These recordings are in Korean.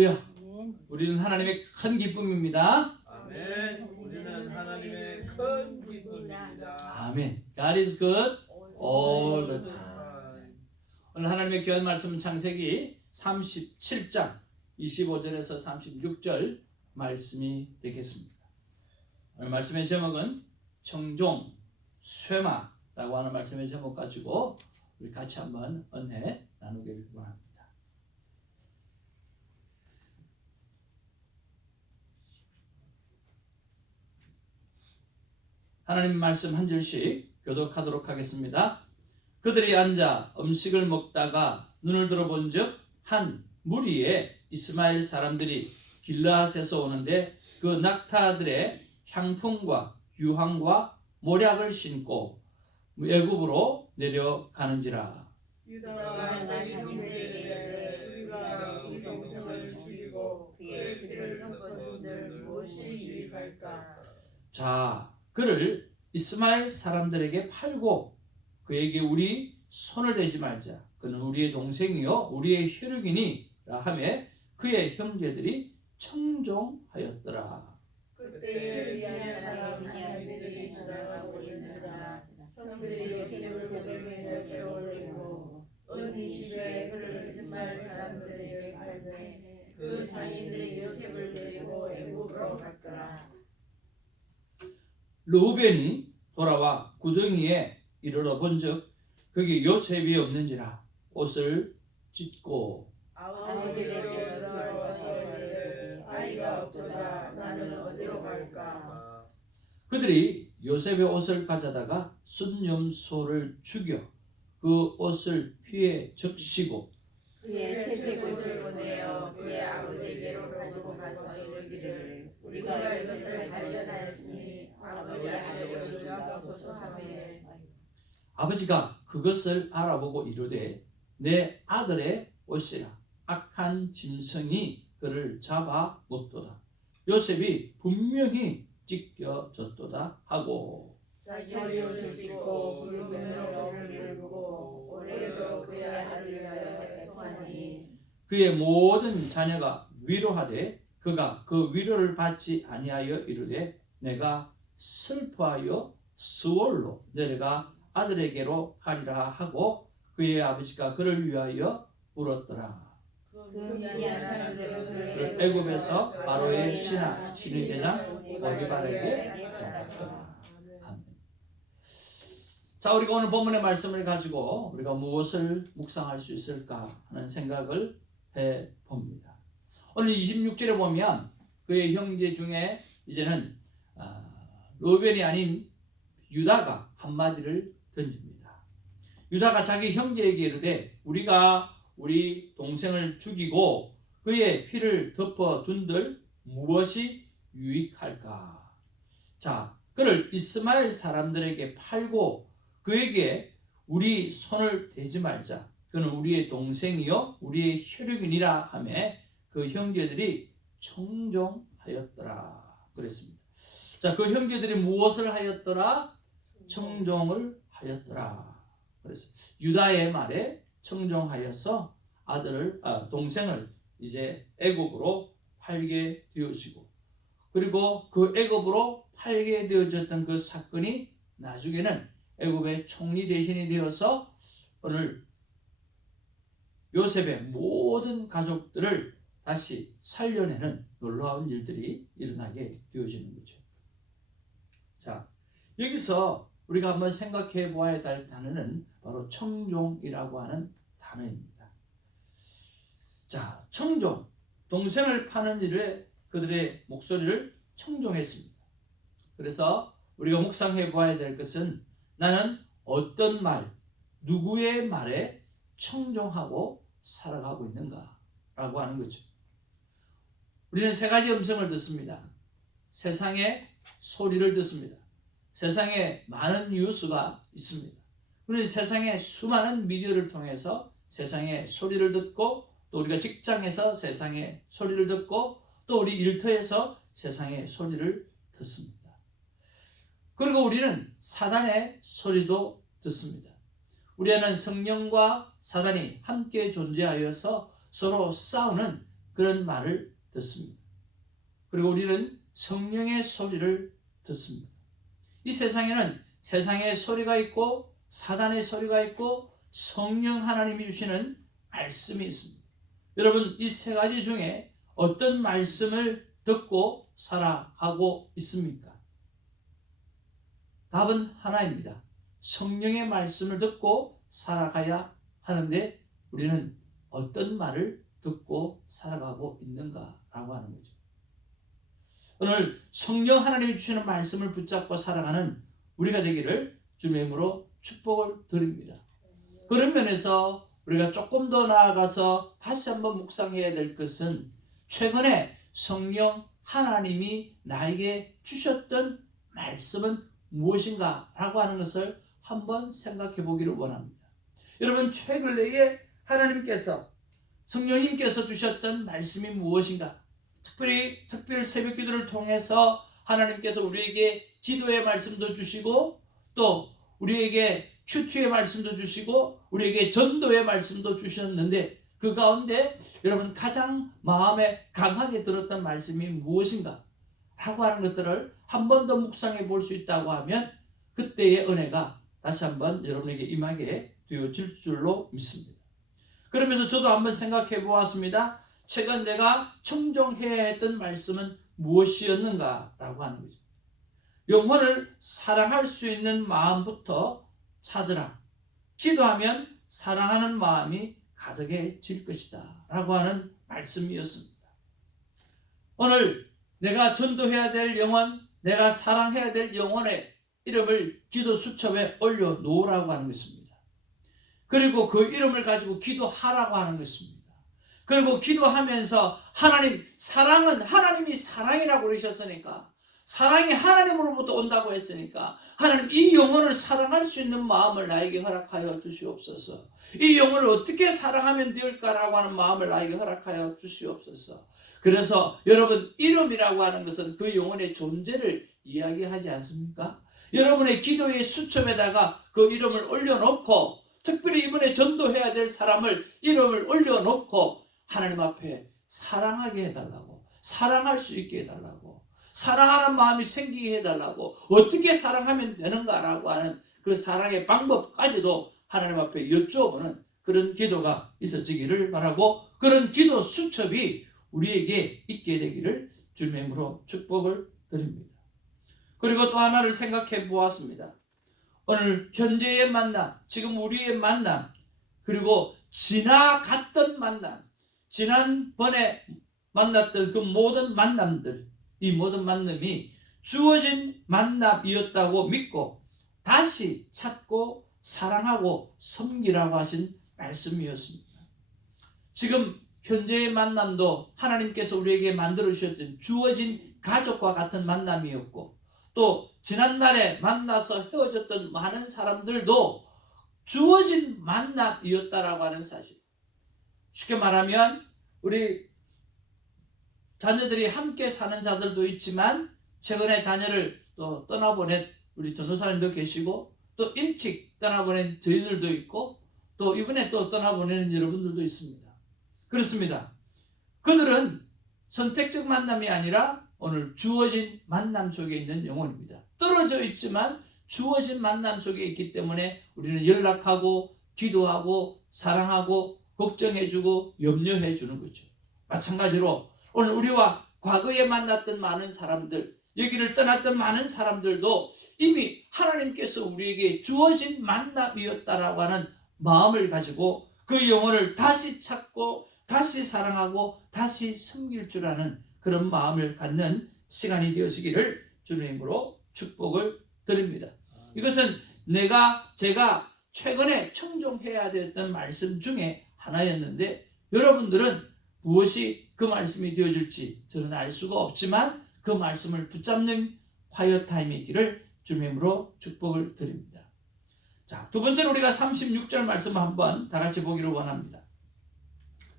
할렐루야. 우리는 하나님의 큰 기쁨입니다. 아멘. 우리는 하나님의 큰 기쁨입니다. 아멘. God is good all the time. 오늘 하나님의 귀한 말씀은 창세기 37장 25절에서 36절 말씀이 되겠습니다. 오늘 말씀의 제목은 청종 쇠마라고 하는 말씀의 제목 가지고 우리 같이 한번 은혜 나누기를 원합니다. 하나님 말씀 한 절씩 교독하도록 하겠습니다. 그들이 앉아 음식을 먹다가 눈을 들어본즉 한 무리의 이스마엘 사람들이 길르앗에서 오는데 그 낙타들의 향품과 유황과 모략을 신고 애굽으로 내려가는지라. 유다가 자기 형제에게 우리가 우리 동생을 죽이고 그의 피를 덮어둔들 무엇이 유익할까? 자, 그를 이스마엘 사람들에게 팔고 그에게 우리 손을 대지 말자. 그는 우리의 동생이요 우리의 혈육이니라 하며 그의 형제들이 청종하였더라. 그때 미디안 사람들이 지나가고 있는지라 형들이 요셉을 고백해서 끌어올리고 은 20에 그를 이스마엘 사람들에게 팔되 그 상인들이 요셉을 데리고 애굽으로 갔더라. 르우벤이 돌아와 구덩이에 이르러 본즉 거기 요셉이 없는지라 옷을 찢고 아버지에게 들어가서 이르되 아이가 없도다. 나는 어디로 갈까? 그들이 요셉의 옷을 가져다가 순념소를 죽여 그 옷을 피에 적시고 그의 채색옷을 보내어 그의 아버지에게로 가지고 가서 이르기를 우리가 이것을 발견하였으니 아버지 알려주시라 소서하매 아버지가 그것을 알아보고 이르되 내 아들의 옷이라 악한 짐승이 그를 잡아 먹도다. 요셉이 분명히 찢겨졌도다 하고 자기 옷을 찢고 굵은 면으로 물고 오래도록 그의 아들을 위하여 애통하니 그의 모든 자녀가 위로하되 그가 그 위로를 받지 아니하여 이르되 내가 슬퍼하여 수월로 내려가 아들에게로 가리라 하고 그의 아버지가 그를 위하여 울었더라. 그 미디안 사람들은 그를 애굽에서 바로의 신하 친위 대장 보디발에게 받았더라. 아멘. 자, 우리가 오늘 본문의 말씀을 가지고 우리가 무엇을 묵상할 수 있을까 하는 생각을 해 봅니다. 오늘 26절에 보면 그의 형제 중에 이제는 르우벤이 아닌 유다가 한마디를 던집니다. 유다가 자기 형제에게 이르되 우리가 우리 동생을 죽이고 그의 피를 덮어둔들 무엇이 유익할까? 자, 그를 이스마엘 사람들에게 팔고 그에게 우리 손을 대지 말자. 그는 우리의 동생이요 우리의 혈육이니라 하며 그 형제들이 청종하였더라 그랬습니다. 자, 그 형제들이 무엇을 하였더라? 청종을 하였더라. 그래서 유다의 말에 청종하여서 동생을 이제 애굽으로 팔게 되어지고 그리고 그 애굽으로 팔게 되어졌던 그 사건이 나중에는 애굽의 총리 대신이 되어서 오늘 요셉의 모든 가족들을 다시 살려내는 놀라운 일들이 일어나게 되어지는 거죠. 자, 여기서 우리가 한번 생각해 보아야 될 단어는 바로 청종이라고 하는 단어입니다. 자, 청종, 동생을 파는 일에 그들의 목소리를 청종했습니다. 그래서 우리가 묵상해 보아야 될 것은 나는 어떤 말, 누구의 말에 청종하고 살아가고 있는가 라고 하는 거죠. 우리는 세 가지 음성을 듣습니다. 세상의 소리를 듣습니다. 세상에 많은 뉴스가 있습니다. 우리는 세상의 수많은 미디어를 통해서 세상의 소리를 듣고 또 우리가 직장에서 세상의 소리를 듣고 또 우리 일터에서 세상의 소리를 듣습니다. 그리고 우리는 사단의 소리도 듣습니다. 우리 안에는 성령과 사단이 함께 존재하여서 서로 싸우는 그런 말을 듣습니다. 그리고 우리는 성령의 소리를 듣습니다. 이 세상에는 세상의 소리가 있고 사단의 소리가 있고 성령 하나님이 주시는 말씀이 있습니다. 여러분, 이 세 가지 중에 어떤 말씀을 듣고 살아가고 있습니까? 답은 하나입니다. 성령의 말씀을 듣고 살아가야 하는데 우리는 어떤 말을 듣고 살아가고 있는가라고 하는 거죠. 오늘 성령 하나님이 주시는 말씀을 붙잡고 살아가는 우리가 되기를 주님의 이름으로 축복을 드립니다. 그런 면에서 우리가 조금 더 나아가서 다시 한번 묵상해야 될 것은 최근에 성령 하나님이 나에게 주셨던 말씀은 무엇인가 라고 하는 것을 한번 생각해 보기를 원합니다. 여러분, 최근에 하나님께서 성령님께서 주셨던 말씀이 무엇인가? 특별히 새벽 기도를 통해서 하나님께서 우리에게 기도의 말씀도 주시고 또 우리에게 큐티의 말씀도 주시고 우리에게 전도의 말씀도 주셨는데 그 가운데 여러분 가장 마음에 강하게 들었던 말씀이 무엇인가? 라고 하는 것들을 한 번 더 묵상해 볼 수 있다고 하면 그때의 은혜가 다시 한번 여러분에게 임하게 되어질 줄로 믿습니다. 그러면서 저도 한번 생각해 보았습니다. 최근 내가 청종해야 했던 말씀은 무엇이었는가 라고 하는 거죠. 영혼을 사랑할 수 있는 마음부터 찾으라. 기도하면 사랑하는 마음이 가득해질 것이다 라고 하는 말씀이었습니다. 오늘 내가 전도해야 될 영혼, 내가 사랑해야 될 영혼의 이름을 기도 수첩에 올려놓으라고 하는 것입니다. 그리고 그 이름을 가지고 기도하라고 하는 것입니다. 그리고 기도하면서 하나님, 사랑은 하나님이 사랑이라고 그러셨으니까 사랑이 하나님으로부터 온다고 했으니까 하나님 이 영혼을 사랑할 수 있는 마음을 나에게 허락하여 주시옵소서. 이 영혼을 어떻게 사랑하면 될까라고 하는 마음을 나에게 허락하여 주시옵소서. 그래서 여러분, 이름이라고 하는 것은 그 영혼의 존재를 이야기하지 않습니까? 여러분의 기도의 수첩에다가 그 이름을 올려놓고 특별히 이번에 전도해야 될 사람을 이름을 올려놓고 하나님 앞에 사랑하게 해달라고, 사랑할 수 있게 해달라고, 사랑하는 마음이 생기게 해달라고, 어떻게 사랑하면 되는가라고 하는 그 사랑의 방법까지도 하나님 앞에 여쭤보는 그런 기도가 있어지기를 바라고, 그런 기도 수첩이 우리에게 있게 되기를 주님의 이름으로 축복을 드립니다. 그리고 또 하나를 생각해 보았습니다. 오늘 현재의 만남, 지금 우리의 만남, 그리고 지나갔던 만남, 지난번에 만났던 그 모든 만남들, 이 모든 만남이 주어진 만남이었다고 믿고 다시 찾고 사랑하고 섬기라고 하신 말씀이었습니다. 지금 현재의 만남도 하나님께서 우리에게 만들어 주셨던 주어진 가족과 같은 만남이었고 또 지난날에 만나서 헤어졌던 많은 사람들도 주어진 만남이었다라고 하는 사실. 쉽게 말하면 우리 자녀들이 함께 사는 자들도 있지만 최근에 자녀를 또 떠나보낸 우리 전도사님도 계시고 또 일찍 떠나보낸 저희들도 있고 또 이번에 또 떠나보내는 여러분들도 있습니다. 그렇습니다. 그들은 선택적 만남이 아니라 오늘 주어진 만남 속에 있는 영혼입니다. 떨어져 있지만 주어진 만남 속에 있기 때문에 우리는 연락하고 기도하고 사랑하고 걱정해주고 염려해주는 거죠. 마찬가지로 오늘 우리와 과거에 만났던 많은 사람들, 여기를 떠났던 많은 사람들도 이미 하나님께서 우리에게 주어진 만남이었다라고 하는 마음을 가지고 그 영혼을 다시 찾고 다시 사랑하고 다시 섬길 줄 아는 그런 마음을 갖는 시간이 되어지기를 주님의 이름으로 축복을 드립니다. 이것은 제가 최근에 청종해야 됐던 말씀 중에 하나였는데 여러분들은 무엇이 그 말씀이 되어질지 저는 알 수가 없지만 그 말씀을 붙잡는 화요 타임이 있기를 주님의 이름으로 축복을 드립니다. 자, 두 번째로 우리가 36절 말씀 한번 다 같이 보기를 원합니다.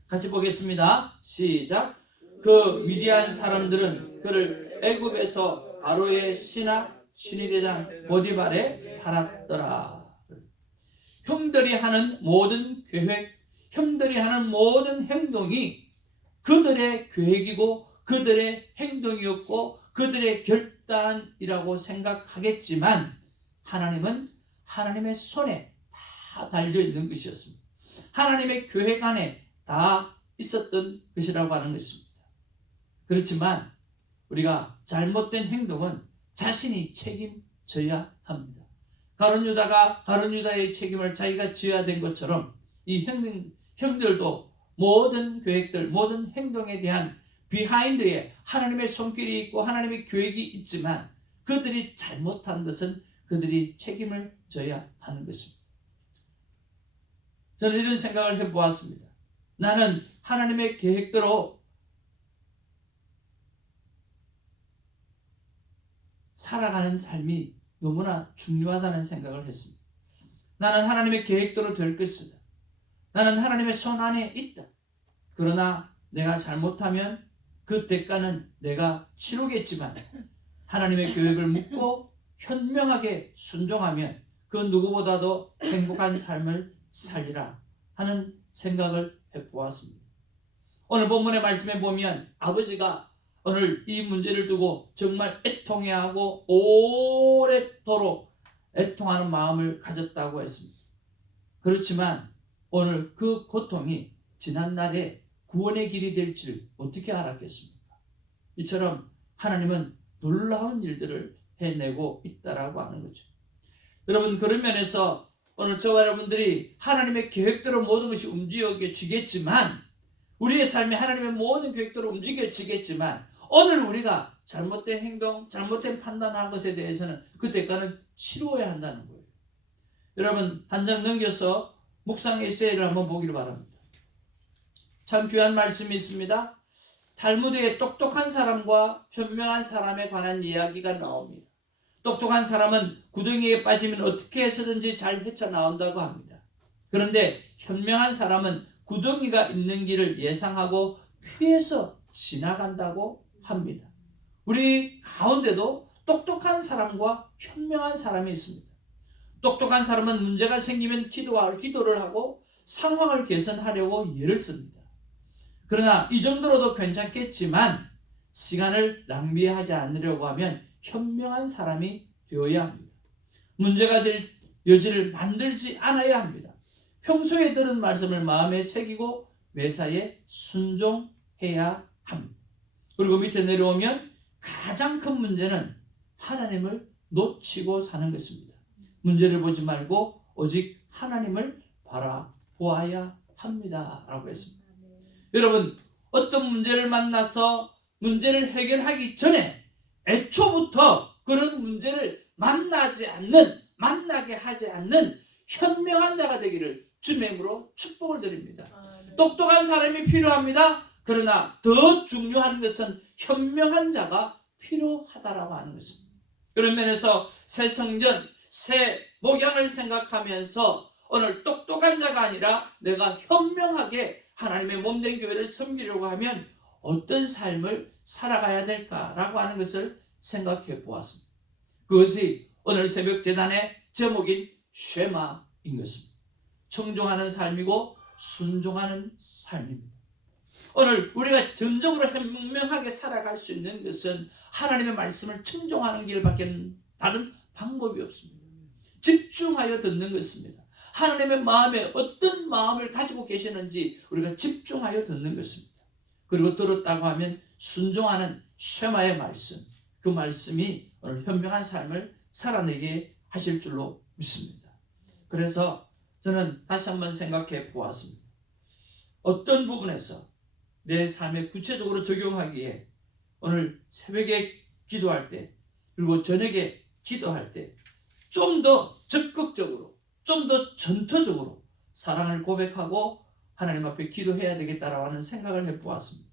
같이 보겠습니다. 시작. 그 위대한 사람들은 그를 애굽에서 바로의 신이 대장 보디발에 팔았더라. 형들이 하는 모든 계획, 형들이 하는 모든 행동이 그들의 계획이고 그들의 행동이었고 그들의 결단이라고 생각하겠지만 하나님은 하나님의 손에 다 달려있는 것이었습니다. 하나님의 계획 안에 다 있었던 것이라고 하는 것입니다. 그렇지만 우리가 잘못된 행동은 자신이 책임져야 합니다. 가룟 유다가 가룟 유다의 책임을 자기가 져야 된 것처럼 이 형들도 모든 계획들, 모든 행동에 대한 비하인드에 하나님의 손길이 있고 하나님의 계획이 있지만 그들이 잘못한 것은 그들이 책임을 져야 하는 것입니다. 저는 이런 생각을 해보았습니다. 나는 하나님의 계획대로 살아가는 삶이 너무나 중요하다는 생각을 했습니다. 나는 하나님의 계획대로 될 것이다. 나는 하나님의 손 안에 있다. 그러나 내가 잘못하면 그 대가는 내가 치르겠지만 하나님의 계획을 묻고 현명하게 순종하면 그 누구보다도 행복한 삶을 살리라 하는 생각을 해보았습니다. 오늘 본문의 말씀에 보면 아버지가 오늘 이 문제를 두고 정말 애통해하고 오래도록 애통하는 마음을 가졌다고 했습니다. 그렇지만 오늘 그 고통이 지난날에 구원의 길이 될지를 어떻게 알았겠습니까? 이처럼 하나님은 놀라운 일들을 해내고 있다라고 하는 거죠. 여러분, 그런 면에서 오늘 저와 여러분들이 하나님의 계획대로 모든 것이 움직여지겠지만 우리의 삶이 하나님의 모든 계획대로 움직여지겠지만 오늘 우리가 잘못된 행동, 잘못된 판단한 것에 대해서는 그 대가는 치루어야 한다는 거예요. 여러분, 한 장 넘겨서 묵상 에세이를 한번 보기를 바랍니다. 참 귀한 말씀이 있습니다. 탈무드에 똑똑한 사람과 현명한 사람에 관한 이야기가 나옵니다. 똑똑한 사람은 구덩이에 빠지면 어떻게 해서든지 잘 헤쳐나온다고 합니다. 그런데 현명한 사람은 구덩이가 있는 길을 예상하고 피해서 지나간다고 합니다. 우리 가운데도 똑똑한 사람과 현명한 사람이 있습니다. 똑똑한 사람은 문제가 생기면 기도를 하고 상황을 개선하려고 애를 씁니다. 그러나 이 정도로도 괜찮겠지만 시간을 낭비하지 않으려고 하면 현명한 사람이 되어야 합니다. 문제가 될 여지를 만들지 않아야 합니다. 평소에 들은 말씀을 마음에 새기고 매사에 순종해야 합니다. 그리고 밑에 내려오면 가장 큰 문제는 하나님을 놓치고 사는 것입니다. 문제를 보지 말고 오직 하나님을 바라보아야 합니다 라고 했습니다. 여러분, 어떤 문제를 만나서 문제를 해결하기 전에 애초부터 그런 문제를 만나게 하지 않는 현명한 자가 되기를 주님으로 축복을 드립니다. 똑똑한 사람이 필요합니다. 그러나 더 중요한 것은 현명한 자가 필요하다라고 하는 것입니다. 그런 면에서 새 성전, 새 목양을 생각하면서 오늘 똑똑한 자가 아니라 내가 현명하게 하나님의 몸된 교회를 섬기려고 하면 어떤 삶을 살아가야 될까라고 하는 것을 생각해 보았습니다. 그것이 오늘 새벽 제단의 제목인 쉐마인 것입니다. 청종하는 삶이고 순종하는 삶입니다. 오늘 우리가 전적으로 현명하게 살아갈 수 있는 것은 하나님의 말씀을 청종하는 길밖에 다른 방법이 없습니다. 집중하여 듣는 것입니다. 하나님의 마음에 어떤 마음을 가지고 계시는지 우리가 집중하여 듣는 것입니다. 그리고 들었다고 하면 순종하는 쉐마의 말씀, 그 말씀이 오늘 현명한 삶을 살아내게 하실 줄로 믿습니다. 그래서 저는 다시 한번 생각해 보았습니다. 어떤 부분에서 내 삶에 구체적으로 적용하기에 오늘 새벽에 기도할 때 그리고 저녁에 기도할 때 좀 더 적극적으로 좀 더 전투적으로 사랑을 고백하고 하나님 앞에 기도해야 되겠다라고 하는 생각을 해보았습니다.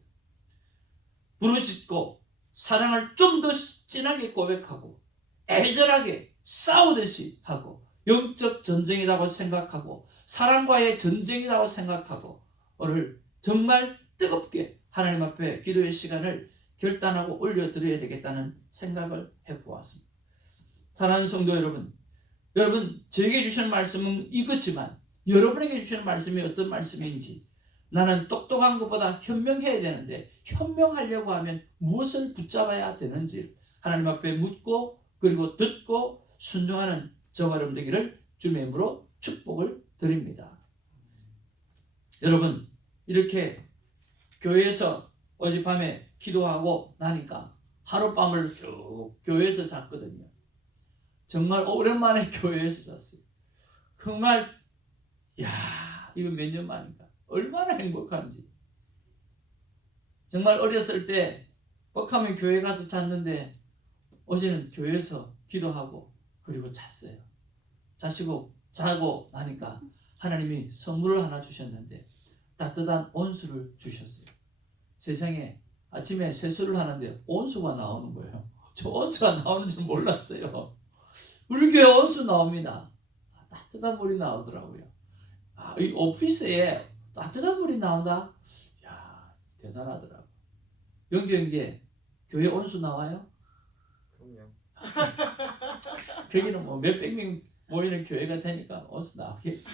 부르짖고 사랑을 좀 더 진하게 고백하고 애절하게 싸우듯이 하고 영적 전쟁이라고 생각하고 사랑과의 전쟁이라고 생각하고 오늘 정말 뜨겁게 하나님 앞에 기도의 시간을 결단하고 올려드려야 되겠다는 생각을 해보았습니다. 사랑하는 성도 여러분, 저에게 주시는 말씀은 이것지만 여러분에게 주시는 말씀이 어떤 말씀인지 나는 똑똑한 것보다 현명해야 되는데 현명하려고 하면 무엇을 붙잡아야 되는지 하나님 앞에 묻고 그리고 듣고 순종하는 저와 여러분 되기를 주님의 이름으로 축복을 드립니다. 여러분 이렇게 교회에서 어젯밤에 기도하고 나니까 하룻밤을 쭉 교회에서 잤거든요. 정말 오랜만에 교회에서 잤어요. 정말 야 이거 몇 년 만인가 얼마나 행복한지. 정말 어렸을 때 뻑하면 교회 가서 잤는데 어제는 교회에서 기도하고 그리고 잤어요. 자고 나니까 하나님이 선물을 하나 주셨는데 따뜻한 온수를 주셨어요. 세상에 아침에 세수를 하는데 온수가 나오는 거예요. 저 온수가 나오는 줄 몰랐어요. 우리 교회 온수 나옵니다. 따뜻한 물이 나오더라고요. 이 오피스에 따뜻한 물이 나온다? 야 대단하더라고. 영규 형제 교회 온수 나와요? 그럼요. 거기는 뭐 몇백 명 모이는 교회가 되니까 온수 나오겠지.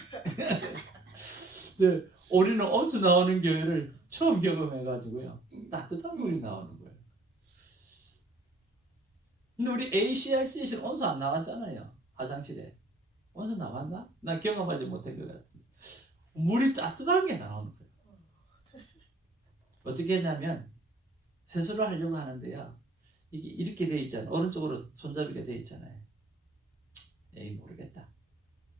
근데 우리는 온수 나오는 교회를 처음 경험해가지고요. 따뜻한 물이 나오는 거예요. 근데 우리 ACRC에서는 온수 안 나왔잖아요. 화장실에. 온수 나왔나? 나 경험하지 못한 것 같은데. 물이 따뜻한 게 나오는 거예요. 어떻게 했냐면 세수를 하려고 하는데요. 이게 이렇게 돼 있잖아요. 오른쪽으로 손잡이가 돼 있잖아요. 에이 모르겠다.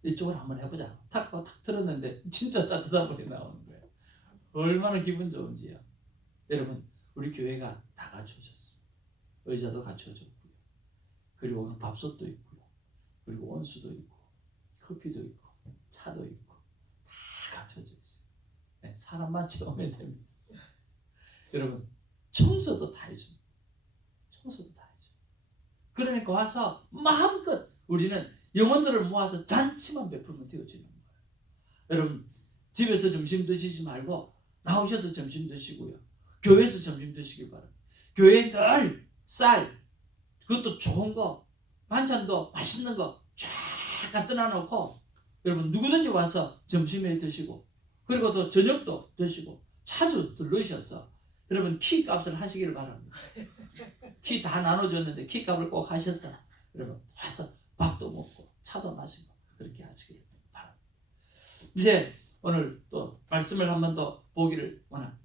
이쪽으로 한번 해보자. 탁 하고 탁 틀었는데 진짜 따뜻한 물이 나오는 거예요. 얼마나 기분 좋은지요. 여러분 우리 교회가 다 갖춰졌습니다. 의자도 갖춰졌고요. 그리고 오늘 밥솥도 있고요. 그리고 온수도 있고 커피도 있고 차도 있고 다 갖춰져 있어요. 네, 사람만 채우면 됩니다. 여러분 청소도 다 해줍니다. 청소도 다 해줍니다. 그러니까 와서 마음껏 우리는 영혼들을 모아서 잔치만 베풀면 되어지는 거예요. 여러분 집에서 점심 드시지 말고 나오셔서 점심 드시고요. 교회에서 점심 드시기 바랍니다. 교회에 늘 쌀, 그것도 좋은 거, 반찬도 맛있는 거 쫙 갖다 놔놓고 여러분 누구든지 와서 점심에 드시고 그리고 또 저녁도 드시고 자주 들르셔서 여러분 키 값을 하시기를 바랍니다. 키 다 나눠줬는데 키 값을 꼭 하셔서 여러분 와서 밥도 먹고 차도 마시고 그렇게 하시길 바랍니다. 이제 오늘 또 말씀을 한 번 더 보기를 원합니다.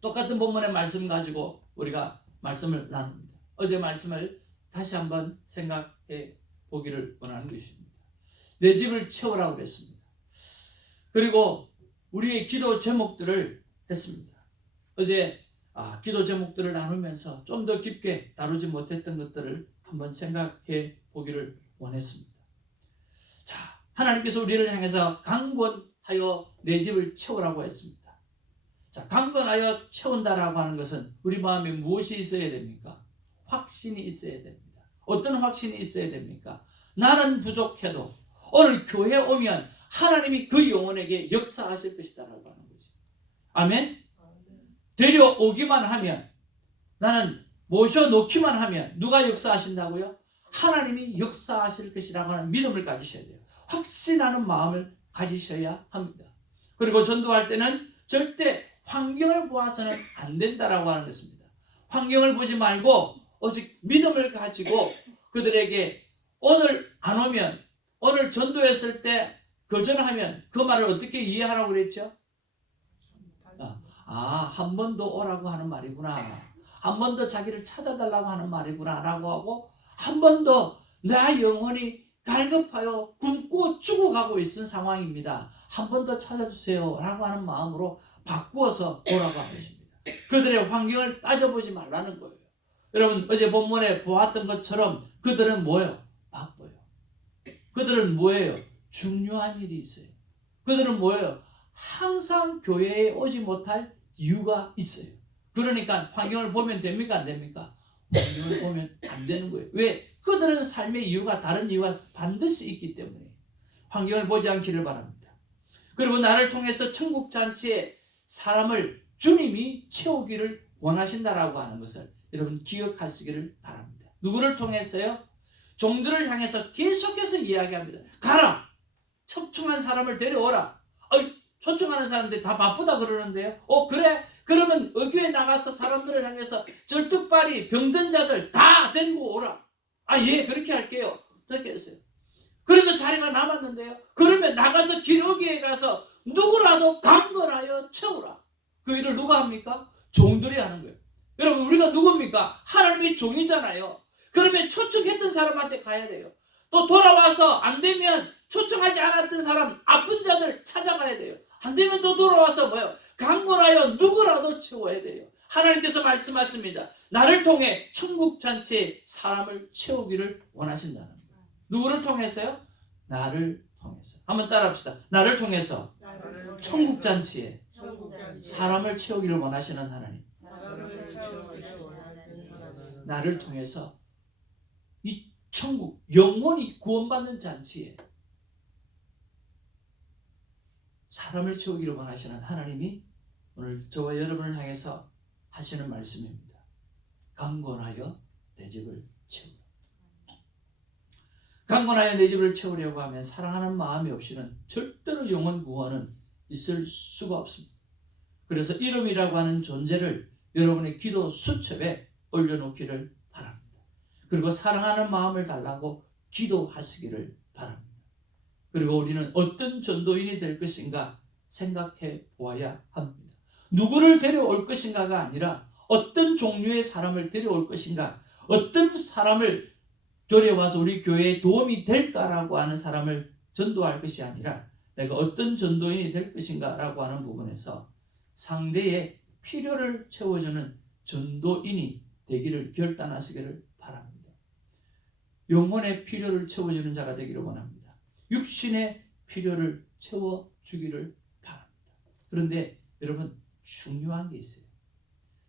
똑같은 본문의 말씀 가지고 우리가 말씀을 나눕니다. 어제 말씀을 다시 한번 생각해 보기를 원하는 것입니다. 내 집을 채우라고 그랬습니다. 그리고 우리의 기도 제목들을 했습니다. 어제 기도 제목들을 나누면서 좀 더 깊게 다루지 못했던 것들을 한번 생각해 보기를 원했습니다. 자, 하나님께서 우리를 향해서 강권하여 내 집을 채우라고 했습니다. 자, 강권하여 채운다라고 하는 것은 우리 마음에 무엇이 있어야 됩니까? 확신이 있어야 됩니다. 어떤 확신이 있어야 됩니까? 나는 부족해도 오늘 교회에 오면 하나님이 그 영혼에게 역사하실 것이다라고 하는 거죠. 아멘? 데려오기만 하면, 나는 모셔놓기만 하면 누가 역사하신다고요? 하나님이 역사하실 것이라고 하는 믿음을 가지셔야 돼요. 확신하는 마음을 가지셔야 합니다. 그리고 전도할 때는 절대 환경을 보아서는 안 된다라고 하는 것입니다. 환경을 보지 말고 오직 믿음을 가지고 그들에게 오늘 안 오면, 오늘 전도했을 때 거절하면 그 말을 어떻게 이해하라고 그랬죠? 한 번 더 오라고 하는 말이구나. 한 번 더 자기를 찾아달라고 하는 말이구나 라고 하고, 한 번 더 나 영혼이 갈급하여 굶고 죽어가고 있는 상황입니다. 한 번 더 찾아주세요 라고 하는 마음으로 바꾸어서 오라고 하는 것입니다. 그들의 환경을 따져보지 말라는 거예요. 여러분 어제 본문에 보았던 것처럼 그들은 뭐예요? 바빠요. 그들은 뭐예요? 중요한 일이 있어요. 그들은 뭐예요? 항상 교회에 오지 못할 이유가 있어요. 그러니까 환경을 보면 됩니까? 안 됩니까? 환경을 보면 안 되는 거예요. 왜? 그들은 삶의 이유가, 다른 이유가 반드시 있기 때문에 환경을 보지 않기를 바랍니다. 그리고 나를 통해서 천국 잔치에 사람을 주님이 채우기를 원하신다라고 하는 것을 여러분 기억하시기를 바랍니다. 누구를 통해서요? 종들을 향해서 계속해서 이야기합니다. 가라! 첩청한 사람을 데려오라. 초청하는 사람들이 다 바쁘다 그러는데요. 그래? 그러면 의교에 나가서 사람들을 향해서 절뚝발이 병든 자들 다 데리고 오라. 예, 그렇게 할게요. 어떻게 했어요? 그래도 자리가 남았는데요. 그러면 나가서 기러기에 가서 누구라도 강건하여 채우라. 그 일을 누가 합니까? 종들이 하는 거예요. 여러분, 우리가 누굽니까? 하나님의 종이잖아요. 그러면 초청했던 사람한테 가야 돼요. 또 돌아와서 안 되면 초청하지 않았던 사람, 아픈 자들 찾아가야 돼요. 안 되면 또 돌아와서 뭐요? 강건하여 누구라도 채워야 돼요. 하나님께서 말씀하십니다. 나를 통해 천국 잔치에 사람을 채우기를 원하신다는 거예요. 누구를 통해서요? 나를 통해서. 한번 따라합시다. 나를 통해서 천국 잔치에 사람을 채우기를 원하시는 하나님. 나를 통해서 이 천국 영원히 구원받는 잔치에 사람을 채우기를 원하시는 하나님이 오늘 저와 여러분을 향해서 하시는 말씀입니다. 강건하여 내 집을 채우라. 강건하여 내 집을 채우려고 하면 사랑하는 마음이 없이는 절대로 영원 구원은 있을 수가 없습니다. 그래서 이름이라고 하는 존재를 여러분의 기도 수첩에 올려놓기를 바랍니다. 그리고 사랑하는 마음을 달라고 기도하시기를 바랍니다. 그리고 우리는 어떤 전도인이 될 것인가 생각해 보아야 합니다. 누구를 데려올 것인가가 아니라 어떤 종류의 사람을 데려올 것인가, 어떤 사람을 데려와서 우리 교회에 도움이 될까라고 하는 사람을 전도할 것이 아니라 내가 어떤 전도인이 될 것인가 라고 하는 부분에서 상대의 필요를 채워주는 전도인이 되기를 결단하시기를 바랍니다. 영혼의 필요를 채워주는 자가 되기를 원합니다. 육신의 필요를 채워주기를 바랍니다. 그런데 여러분, 중요한 게 있어요.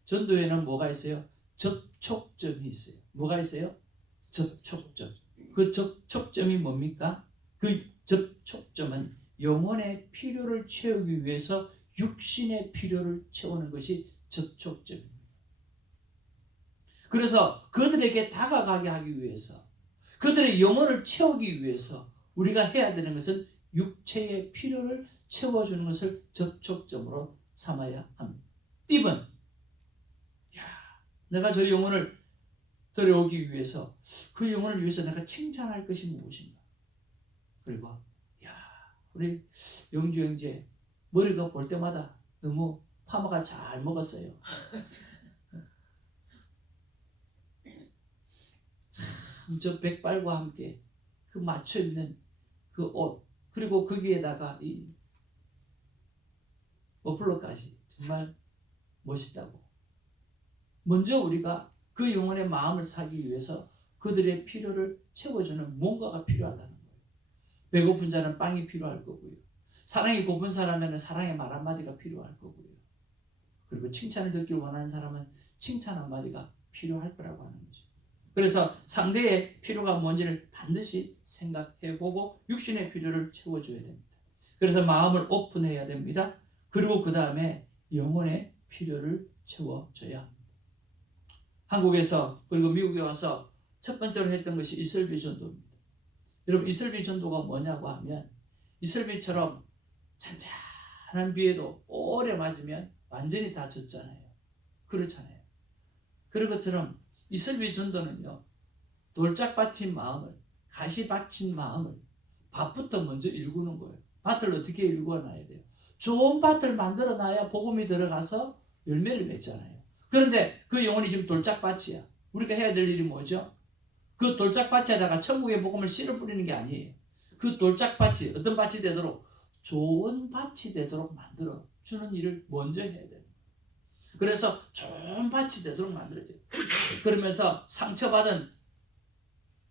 전도에는 뭐가 있어요? 접촉점이 있어요. 뭐가 있어요? 접촉점. 그 접촉점이 뭡니까? 그 접촉점은 영혼의 필요를 채우기 위해서 육신의 필요를 채우는 것이 접촉점입니다. 그래서 그들에게 다가가게 하기 위해서, 그들의 영혼을 채우기 위해서 우리가 해야 되는 것은 육체의 필요를 채워주는 것을 접촉점으로 삼아야 합니다. 입은 내가 저 영혼을 데려오기 위해서 그 영혼을 위해서 내가 칭찬할 것이 무엇인가. 그리고 우리 영주 형제 머리가 볼 때마다 너무 파마가 잘 먹었어요. 참 저 백발과 함께 그 맞춰 입는 그 옷, 그리고 거기에다가 이 머플러까지 정말 멋있다고. 먼저 우리가 그 영혼의 마음을 사기 위해서 그들의 필요를 채워주는 뭔가가 필요하다는 거예요. 배고픈 자는 빵이 필요할 거고요. 사랑이 고픈 사람에는 사랑의 말 한마디가 필요할 거고요. 그리고 칭찬을 듣길 원하는 사람은 칭찬 한마디가 필요할 거라고 하는 거죠. 그래서 상대의 필요가 뭔지를 반드시 생각해보고 육신의 필요를 채워줘야 됩니다. 그래서 마음을 오픈해야 됩니다. 그리고 그 다음에 영혼의 필요를 채워줘야 합니다. 한국에서 그리고 미국에 와서 첫 번째로 했던 것이 이슬비 전도입니다. 여러분, 이슬비 전도가 뭐냐고 하면 이슬비처럼 잔잔한 비에도 오래 맞으면 완전히 다 젖잖아요. 그렇잖아요. 그런 것처럼 이슬비 전도는요, 돌짝 받친 마음을, 가시 받친 마음을 밭부터 먼저 일구는 거예요. 밭을 어떻게 일구어놔야 돼요? 좋은 밭을 만들어 놔야 복음이 들어가서 열매를 맺잖아요. 그런데 그 영혼이 지금 돌짝밭이야. 우리가 해야 될 일이 뭐죠? 그 돌짝밭에다가 천국의 복음을 씨를 뿌리는 게 아니에요. 그 돌짝밭이 어떤 밭이 되도록, 좋은 밭이 되도록 만들어 주는 일을 먼저 해야 돼요. 그래서 좋은 밭이 되도록 만들어져요. 그러면서 상처받은,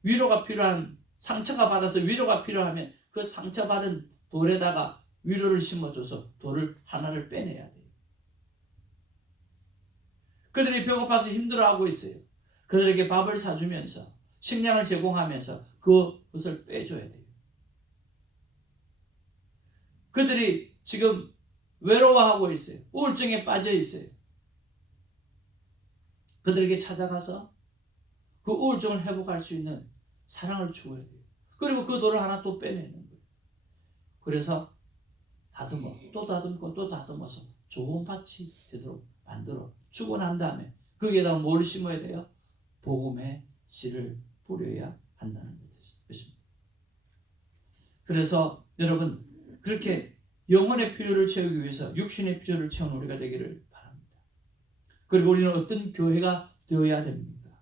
위로가 필요한, 상처가 받아서 위로가 필요하면 그 상처받은 돌에다가 위로를 심어줘서 돌을 하나를 빼내야 돼요. 그들이 배고파서 힘들어하고 있어요. 그들에게 밥을 사주면서 식량을 제공하면서 그것을 빼줘야 돼요. 그들이 지금 외로워하고 있어요. 우울증에 빠져 있어요. 그들에게 찾아가서 그 우울증을 회복할 수 있는 사랑을 주어야 돼요. 그리고 그 돌을 하나 또 빼내는 거예요. 그래서 다듬어 또 다듬고 또 다듬어서 좋은 밭이 되도록 만들어 주고 난 다음에 거기에다가 뭘 심어야 돼요? 복음의 씨를 뿌려야 한다는 것입니다. 그래서 여러분 그렇게 영혼의 필요를 채우기 위해서 육신의 필요를 채우는 우리가 되기를 바랍니다. 그리고 우리는 어떤 교회가 되어야 됩니까?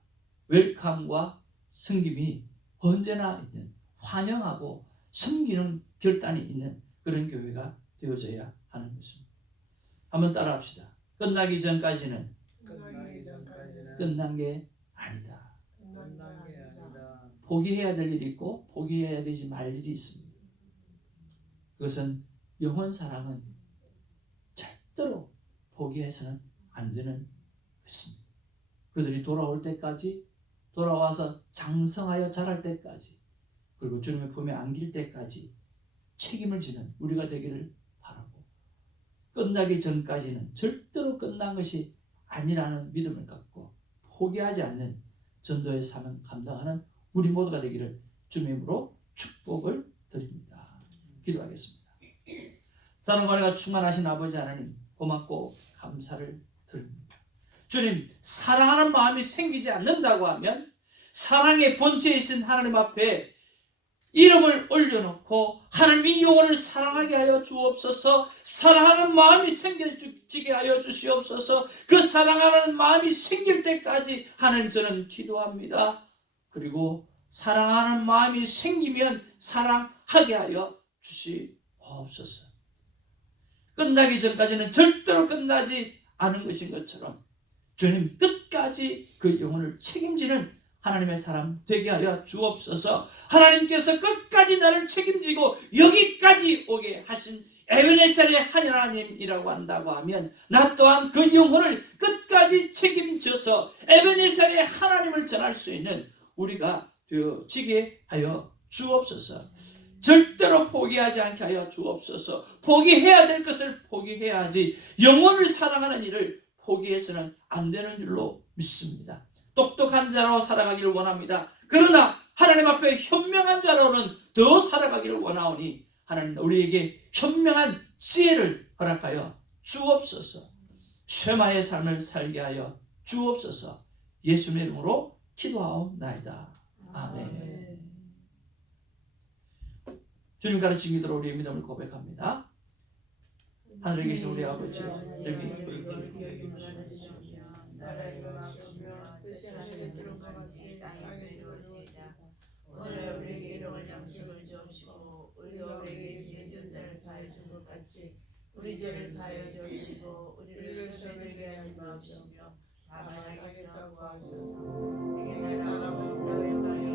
웰컴과 섬김이 언제나 있는 환영하고 섬기는 결단이 있는 그런 교회가 되어져야 하는 것입니다. 한번 따라합시다. 끝나기 전까지는 끝난 게 아니다. 포기해야 될 일이 있고 포기해야 되지 말 일이 있습니다. 그것은 영혼 사랑은 절대로 포기해서는 안 되는 것입니다. 그들이 돌아올 때까지 돌아와서 장성하여 자랄 때까지 그리고 주님의 품에 안길 때까지 책임을 지는 우리가 되기를 바라고 끝나기 전까지는 절대로 끝난 것이 아니라는 믿음을 갖고 포기하지 않는 전도의 사명 감당하는 우리 모두가 되기를 주님의 이름으로 축복을 드립니다. 기도하겠습니다. 사랑과 은혜가 충만하신 아버지 하나님 고맙고 감사를 드립니다. 주님 사랑하는 마음이 생기지 않는다고 하면 사랑의 본체에 있는 하나님 앞에 이름을 올려놓고 하나님의 영혼을 사랑하게 하여 주옵소서. 사랑하는 마음이 생겨지게 하여 주시옵소서. 그 사랑하는 마음이 생길 때까지 하나님 저는 기도합니다. 그리고 사랑하는 마음이 생기면 사랑하게 하여 주시옵소서. 끝나기 전까지는 절대로 끝나지 않은 것인 것처럼 주님 끝까지 그 영혼을 책임지는 하나님의 사람 되게 하여 주옵소서. 하나님께서 끝까지 나를 책임지고 여기까지 오게 하신 에베네셀의 하나님이라고 한다고 하면 나 또한 그 영혼을 끝까지 책임져서 에베네셀의 하나님을 전할 수 있는 우리가 되어지게 하여 주옵소서. 절대로 포기하지 않게 하여 주옵소서. 포기해야 될 것을 포기해야지 영혼을 사랑하는 일을 포기해서는 안 되는 줄로 믿습니다. 똑똑한 자로 살아가기를 원합니다. 그러나 하나님 앞에 현명한 자로는 더 살아가기를 원하오니 하나님 우리에게 현명한 지혜를 허락하여 주옵소서. 쉐마의 삶을 살게 하여 주옵소서. 예수님의 이름으로 기도하옵나이다. 아멘. 주님 가르친 기도로 우리의 믿음을 고백합니다. 하늘에 계신 우리 아버지 이름이 오늘 우리에게 일용할 양식을 주옵시고 우리가 우리에게 죄 지은 자를 사하여 준 것 같이 우리 죄를 사하여 주옵시고 우리를 시험에 들게 하지 마옵시며 다만 악에서 구하옵소서. 내게 나라와 권세와 영광이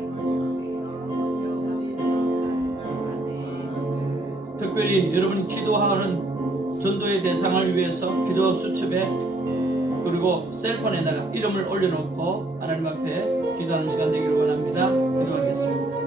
특별히 여러분이 기도하는 전도의 대상을 위해서 기도 수첩에 그리고 셀폰에다가 이름을 올려놓고 하나님 앞에 기도하는 시간 되기를 원합니다. 기도하겠습니다.